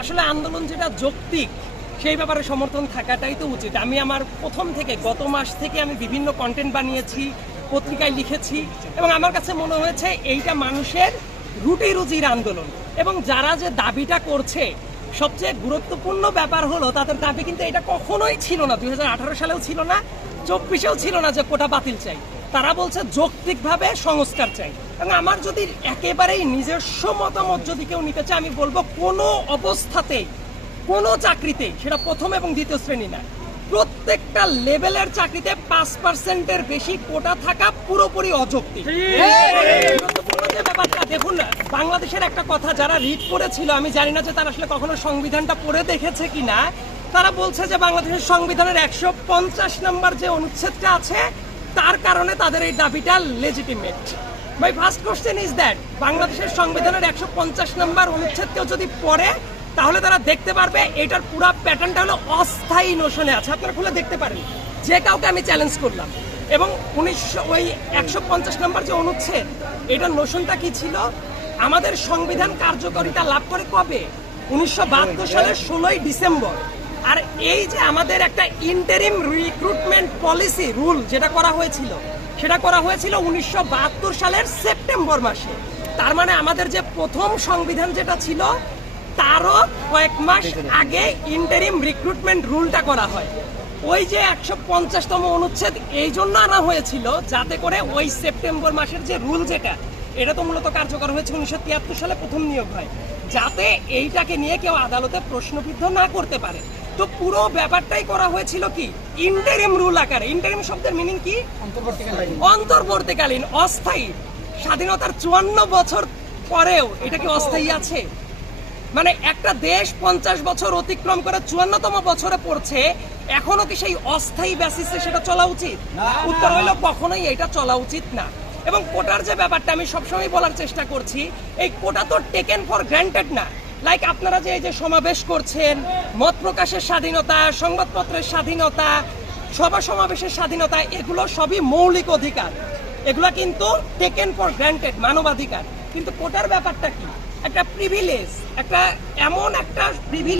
আসলে আন্দোলন যেটা যৌক্তিক, সেই ব্যাপারে সমর্থন থাকাটাই তো উচিত। আমি আমার প্রথম থেকে গত মাস থেকে আমি বিভিন্ন কন্টেন্ট বানিয়েছি, পত্রিকায় লিখেছি এবং আমার কাছে মনে হয়েছে এইটা মানুষের রুটি রুজির আন্দোলন এবং যারা যে দাবিটা করছে, সবচেয়ে গুরুত্বপূর্ণ ব্যাপার হলো তাদের দাবি কিন্তু এটা কখনোই ছিল না। দুই হাজার আঠারো সালেও ছিল না, চব্বিশেও ছিল না যে কোটা বাতিল চাই। তারা বলছে যৌক্তিকভাবে সংস্কার চাই। এবং আমার যদি একেবারেই নিজস্ব মতামত যদি কেউ নিতে চায় আমি বলব কোনো অবস্থাতেই কোনো চাকরিতে সেটা প্রথম এবং দ্বিতীয় শ্রেণি না প্রত্যেকটা লেভেলের চাকরিতে পাঁচ পার্সেন্টের বেশি কোটা থাকা পুরোপুরি অযৌক্তিক। ব্যাপারটা দেখুন না, বাংলাদেশের একটা কথা যারা রিড করেছিল আমি জানি না যে তারা আসলে কখনো সংবিধানটা পড়ে দেখেছে কিনা তারা বলছে যে বাংলাদেশের সংবিধানের একশো পঞ্চাশ নম্বর যে অনুচ্ছেদটা আছে তার কারণে তাদের এই দাবিটা legitimate my first question is that বাংলাদেশের সংবিধানের একশো পঞ্চাশ নম্বর অনুচ্ছেদ কেউ যদি পড়ে, তাহলে তারা দেখতে পারবে এটার পুরো প্যাটার্নটা হলো অস্থায়ী নোশনে আছে। আপনারা খুলে দেখতে পারেন। যে কাউকে আমি চ্যালেঞ্জ করলাম। এবং উনিশশো, ওই একশো পঞ্চাশ নম্বর যে অনুচ্ছেদ এটার নোশনটা কি ছিল? আমাদের সংবিধান কার্যকারিতা লাভ করে কবে? উনিশশো বাহাত্তর সালের ষোলোই ডিসেম্বর। আর এই যে আমাদের একটা ইন্টারিম রিক্রুটমেন্ট পলিসি রুল যেটা করা হয়েছিল সেটা করা হয়েছিল উনিশশো বাহাত্তর সালের সেপ্টেম্বর মাসে। তার মানে আমাদের যে প্রথম সংবিধান যেটা ছিল তারও কয়েক মাস আগে ইন্টারিম রিক্রুটমেন্ট রুলটা করা হয়। ওই যে একশো পঞ্চাশতম অনুচ্ছেদ এই জন্য আনা হয়েছিল যাতে করে ওই সেপ্টেম্বর মাসের যে রুল যেটা এটা তো মূলত কার্যকর হয়েছে উনিশশো তিয়াত্তর সালে প্রথম নিয়োগ হয়। যাতে এইটাকে নিয়ে কেউ আদালতে প্রশ্নবিদ্ধ না করতে পারে। তো পুরো ব্যাপারটাই করা হয়েছিল কি? ইন্টারিম রুল আকারে। ইন্টারিম শব্দের মিনিং কি? অন্তর্বর্তীকালীন। অস্থায়ী। স্বাধীনতার চুয়ান্ন বছর পরেও এটা কি অস্থায়ী আছে? মানে একটা দেশ পঞ্চাশ বছর অতিক্রম করে চুয়ান্নতম বছরে পড়ছে এখনও কি সেই অস্থায়ী বেসিসে সেটা চলা উচিত? উত্তর হইল কখনোই এটা চলা উচিত না। এবং কোটার যে ব্যাপারটা আমি সবসময় বলার চেষ্টা করছি এই কোটা তো টেকেন ফর গ্রান্টেড না। লাইক আপনারা যে এই যে সমাবেশ করছেন, মত প্রকাশের স্বাধীনতা, সংবাদপত্রের স্বাধীনতা, সভা সমাবেশের স্বাধীনতা, এগুলো সবই মৌলিক অধিকার। এগুলো কিন্তু টেকেন ফর গ্র্যান্টেড মানবাধিকার। কিন্তু কোটার ব্যাপারটা কি? একটা প্রিভিলেজ একটা এমন একটা প্রিভিলেজ